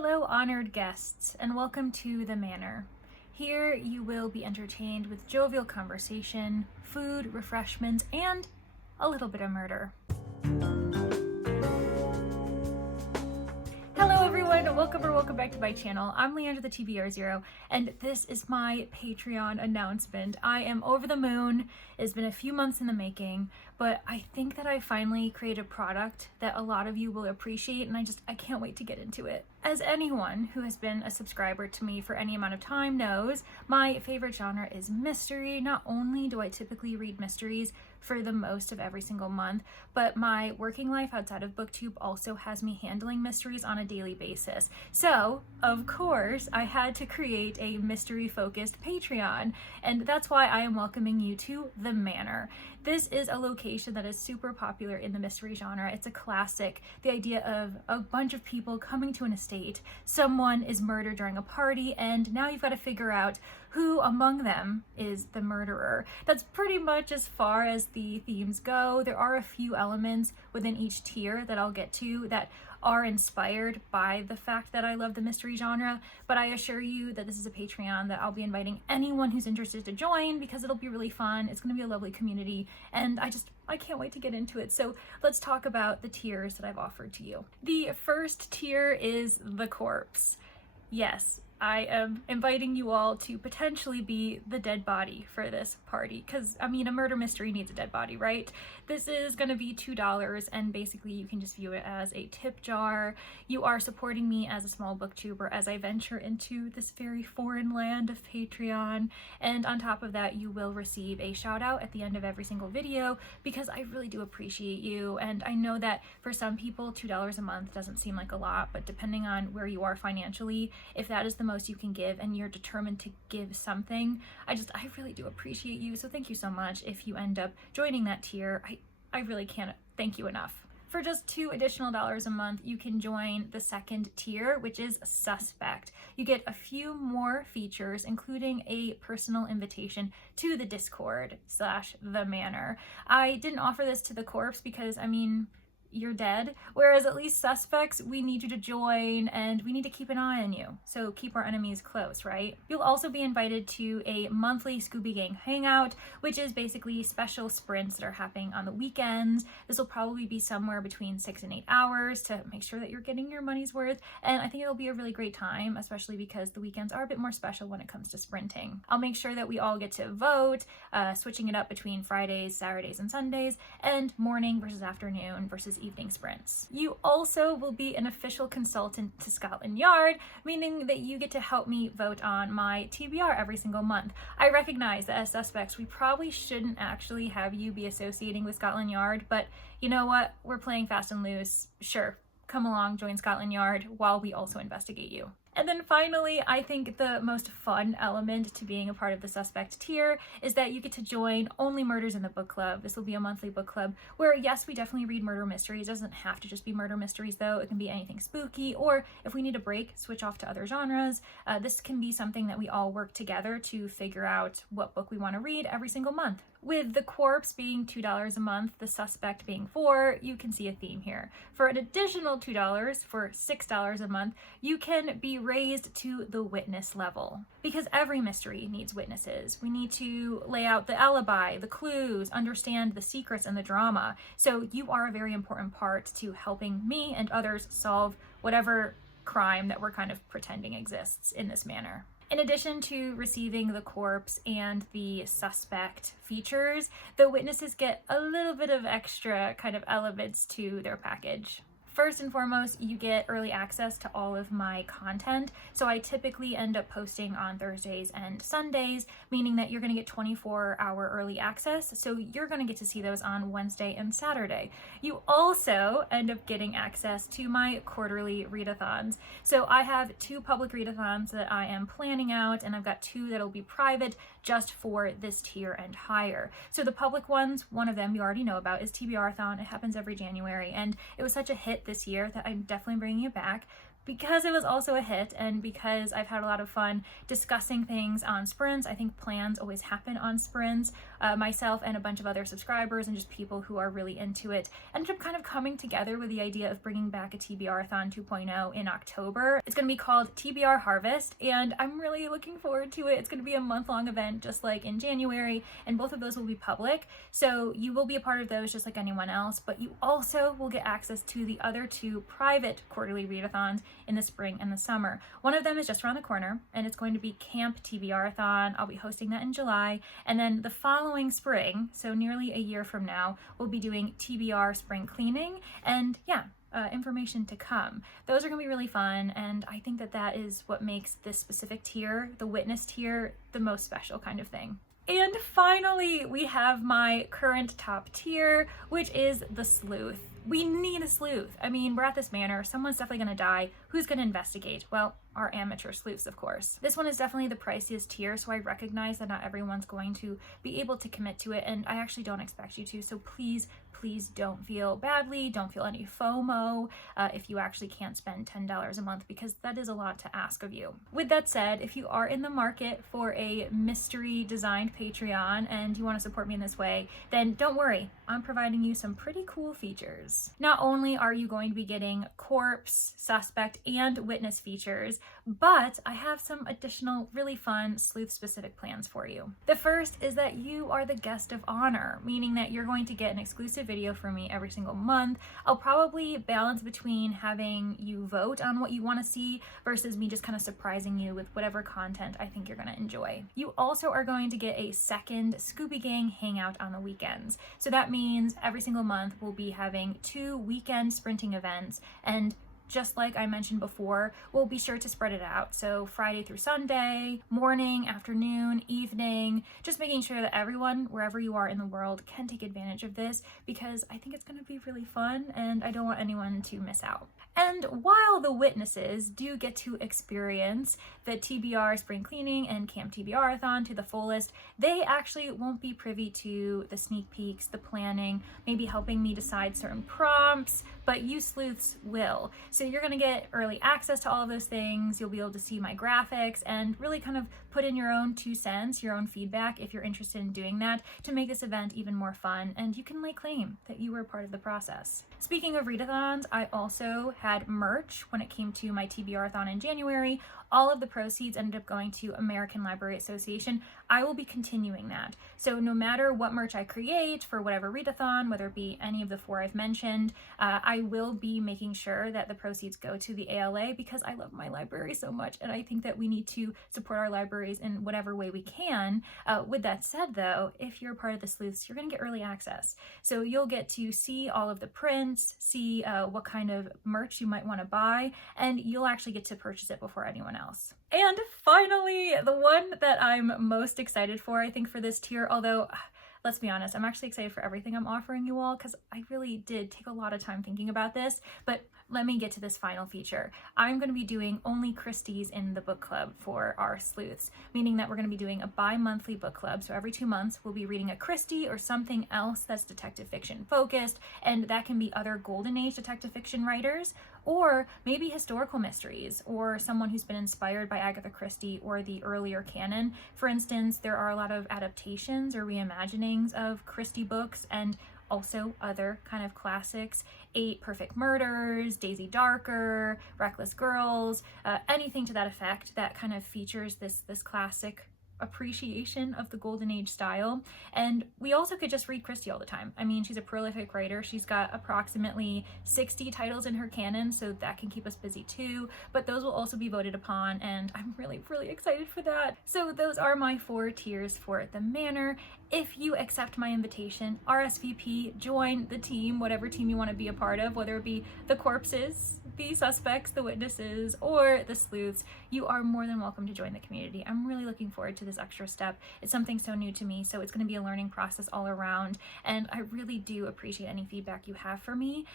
Hello, honored guests, and welcome to The Manor. Here you will be entertained with jovial conversation, food, refreshments, and a little bit of murder. Hello everyone, welcome back to my channel. I'm Leandra the TBR0, and this is my Patreon announcement. I am over the moon. It's been a few months in the making, but I think that I finally created a product that a lot of you will appreciate, and I can't wait to get into it. As anyone who has been a subscriber to me for any amount of time knows, my favorite genre is mystery. Not only do I typically read mysteries for the most of every single month, but my working life outside of booktube also has me handling mysteries on a daily basis. So, of course, I had to create a mystery-focused Patreon, and that's why I am welcoming you to The Manor. This is a location that is super popular in the mystery genre. It's a classic. The idea of a bunch of people coming to an estate, someone is murdered during a party, and now you've got to figure out who among them is the murderer. That's pretty much as far as the themes go. There are a few elements within each tier that I'll get to that are inspired by the fact that I love the mystery genre, but I assure you that this is a Patreon that I'll be inviting anyone who's interested to join because it'll be really fun. It's going to be a lovely community, and I can't wait to get into it. So let's talk about the tiers that I've offered to you. The first tier is the corpse. Yes, I am inviting you all to potentially be the dead body for this party, because a murder mystery needs a dead body, right? This is going to be $2, and basically you can just view it as a tip jar. You are supporting me as a small booktuber as I venture into this very foreign land of Patreon, and on top of that you will receive a shout out at the end of every single video because I really do appreciate you. And I know that for some people $2 a month doesn't seem like a lot, but depending on where you are financially, if that is the most you can give and you're determined to give something, I really do appreciate you. So thank you so much. If you end up joining that tier, I really can't thank you enough. For just $2 additional a month, you can join the second tier, which is Suspect. You get a few more features, including a personal invitation to the Discord/The Manor. I didn't offer this to the corpse because, you're dead, whereas at least Suspects, we need you to join and we need to keep an eye on you, so keep our enemies close, right? You'll also be invited to a monthly Scooby Gang hangout, which is basically special sprints that are happening on the weekends. This will probably be somewhere between 6 and 8 hours to make sure that you're getting your money's worth, and I think it'll be a really great time, especially because the weekends are a bit more special when it comes to sprinting. I'll make sure that we all get to vote, switching it up between Fridays, Saturdays, and Sundays, and morning versus afternoon versus evening sprints. You also will be an official consultant to Scotland Yard, meaning that you get to help me vote on my TBR every single month. I recognize that as Suspects, we probably shouldn't actually have you be associating with Scotland Yard, but you know what? We're playing fast and loose. Sure, come along, join Scotland Yard while we also investigate you. And then finally, I think the most fun element to being a part of the Suspect tier is that you get to join Only Murders in the Book Club. This will be a monthly book club where, yes, we definitely read murder mysteries. It doesn't have to just be murder mysteries, though. It can be anything spooky, or if we need a break, switch off to other genres. This can be something that we all work together to figure out what book we want to read every single month. With the corpse being $2 a month, the Suspect being $4, you can see a theme here. For an additional $2, for $6 a month, you can be raised to the witness level. Because every mystery needs witnesses. We need to lay out the alibi, the clues, understand the secrets and the drama. So you are a very important part to helping me and others solve whatever crime that we're kind of pretending exists in this manner. In addition to receiving the corpse and the Suspect features, the witnesses get a little bit of extra kind of elements to their package. First and foremost, you get early access to all of my content. So I typically end up posting on Thursdays and Sundays, meaning that you're going to get 24-hour early access. So you're going to get to see those on Wednesday and Saturday. You also end up getting access to my quarterly readathons. So I have 2 public readathons that I am planning out, and I've got 2 that'll be private just for this tier and higher. So the public ones, one of them you already know about, is TBR-thon. It happens every January, and it was such a hit this year that I'm definitely bringing it back. because it was also a hit and because I've had a lot of fun discussing things on sprints. I think plans always happen on sprints. Myself and a bunch of other subscribers and just people who are really into it ended up kind of coming together with the idea of bringing back a TBR-thon 2.0 in October. It's going to be called TBR Harvest, and I'm really looking forward to it. It's going to be a month-long event just like in January, and both of those will be public, so you will be a part of those just like anyone else, but you also will get access to the other 2 private quarterly readathons in the spring and the summer. One of them is just around the corner, and it's going to be Camp TBR-a-thon. I'll be hosting that in July, and then the following spring, so nearly a year from now, we'll be doing TBR Spring Cleaning, and information to come. Those are going to be really fun, and I think that that is what makes this specific tier, the witness tier, the most special kind of thing. And finally, we have my current top tier, which is the Sleuth. We need a sleuth. I mean, we're at this manor, someone's definitely gonna die. Who's gonna investigate? Well, our amateur sleuths, of course. This one is definitely the priciest tier, so I recognize that not everyone's going to be able to commit to it, and I actually don't expect you to, so please don't feel badly, don't feel any FOMO if you actually can't spend $10 a month, because that is a lot to ask of you. With that said, if you are in the market for a mystery designed Patreon and you want to support me in this way, then don't worry, I'm providing you some pretty cool features. Not only are you going to be getting corpse, suspect, and witness features, but I have some additional really fun sleuth specific plans for you. The first is that you are the guest of honor, meaning that you're going to get an exclusive video from me every single month. I'll probably balance between having you vote on what you want to see versus me just kind of surprising you with whatever content I think you're going to enjoy. You also are going to get a second Scooby Gang hangout on the weekends. So that means every single month we'll be having 2 weekend sprinting events, and just like I mentioned before, we'll be sure to spread it out. So Friday through Sunday, morning, afternoon, evening, just making sure that everyone, wherever you are in the world, can take advantage of this, because I think it's going to be really fun and I don't want anyone to miss out. And while the witnesses do get to experience the TBR Spring Cleaning and Camp TBR-a-thon to the fullest, they actually won't be privy to the sneak peeks, the planning, maybe helping me decide certain prompts, but you sleuths will. So you're going to get early access to all of those things. You'll be able to see my graphics and really kind of put in your own 2 cents, your own feedback if you're interested in doing that, to make this event even more fun, and you can lay claim that you were a part of the process. Speaking of readathons, I also had merch when it came to my TBR-a-thon in January. All of the proceeds ended up going to American Library Association. I will be continuing that. So no matter what merch I create for whatever readathon, whether it be any of the 4 I've mentioned, I will be making sure that the proceeds go to the ALA, because I love my library so much, and I think that we need to support our libraries in whatever way we can. With that said though, if you're a part of the Sleuths, you're gonna get early access. So you'll get to see all of the prints, see what kind of merch you might wanna buy, and you'll actually get to purchase it before anyone else. And finally, the one that I'm most excited for, I think, for this tier, although let's be honest, I'm actually excited for everything I'm offering you all, because I really did take a lot of time thinking about this, but let me get to this final feature. I'm going to be doing only Christies in the book club for our sleuths, meaning that we're going to be doing a bi-monthly book club. So every 2 months we'll be reading a Christie or something else that's detective fiction focused, and that can be other golden age detective fiction writers, or maybe historical mysteries, or someone who's been inspired by Agatha Christie or the earlier canon. For instance, there are a lot of adaptations or reimaginings of Christie books, and also other kind of classics, 8 Perfect Murders, Daisy Darker, Reckless Girls, anything to that effect that kind of features this classic appreciation of the golden age style. And we also could just read Christie all the time. I mean, she's a prolific writer. She's got approximately 60 titles in her canon, so that can keep us busy too, but those will also be voted upon, and I'm really excited for that. So those are my 4 tiers for the manor. If you accept my invitation, RSVP, join the team, whatever team you want to be a part of, whether it be the corpses, the suspects, the witnesses, or the sleuths, you are more than welcome to join the community. I'm really looking forward to this extra step. It's something so new to me, so it's going to be a learning process all around, and I really do appreciate any feedback you have for me.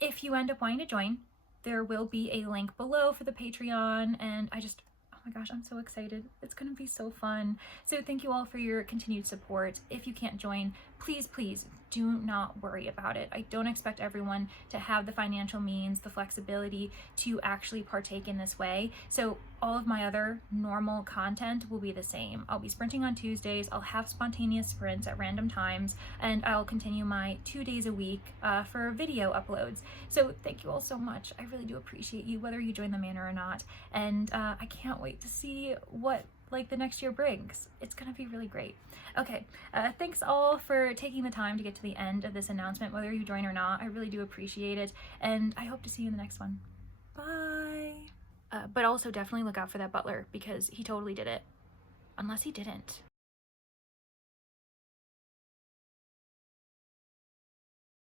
If you end up wanting to join, there will be a link below for the Patreon, and oh my gosh, I'm so excited. It's going to be so fun. So thank you all for your continued support. If you can't join, please, please do not worry about it. I don't expect everyone to have the financial means, the flexibility to actually partake in this way. So all of my other normal content will be the same. I'll be sprinting on Tuesdays, I'll have spontaneous sprints at random times, and I'll continue my 2 days a week for video uploads. So thank you all so much. I really do appreciate you, whether you join the Manor or not. And I can't wait to see what the next year brings. It's gonna be really great. Okay, thanks all for taking the time to get to the end of this announcement, whether you join or not. I really do appreciate it, and I hope to see you in the next one. Bye. But also definitely look out for that butler, because he totally did it. Unless he didn't.